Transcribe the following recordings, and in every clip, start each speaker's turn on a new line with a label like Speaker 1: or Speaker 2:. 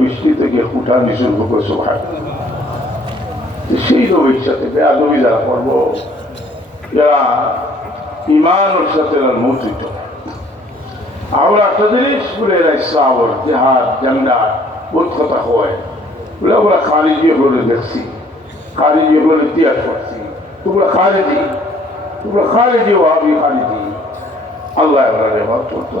Speaker 1: বৃষ্টি থেকে উঠা নিষেধ করছ ভাই সেই নবীর সাথে বেয়াদবি যারা করব যারা ইমানের সাথে জিনিস বলে ইসলামর জেহাদ বলে আমরা খারিজি হলে দেখছি খারিজি হলে ইতিহাস করছি। তোমরা খারিজি তোমরা খারিজি ওয়াবি খারিজি আল্লাহ করতো।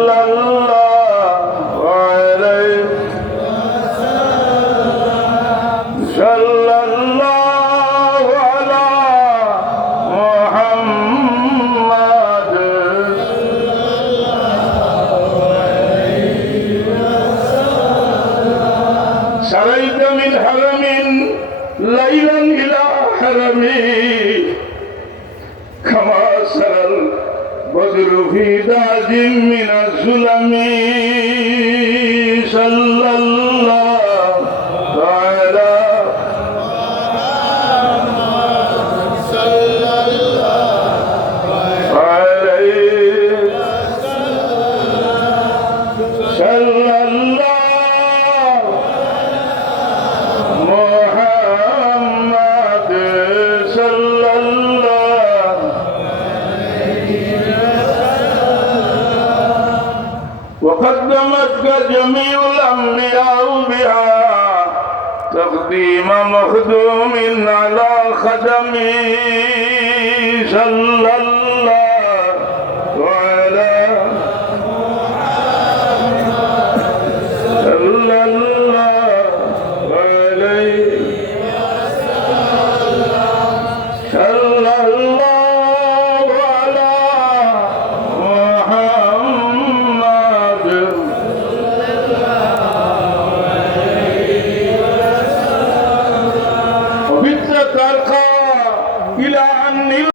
Speaker 1: ليلا إلى حرمي كما سرى البدر في داج من الظلم صلى الله تعالى عليه صلى الله وقدمتك جميع الأنبياء بها تقديم مخدوم على خدمي صلى الله. قال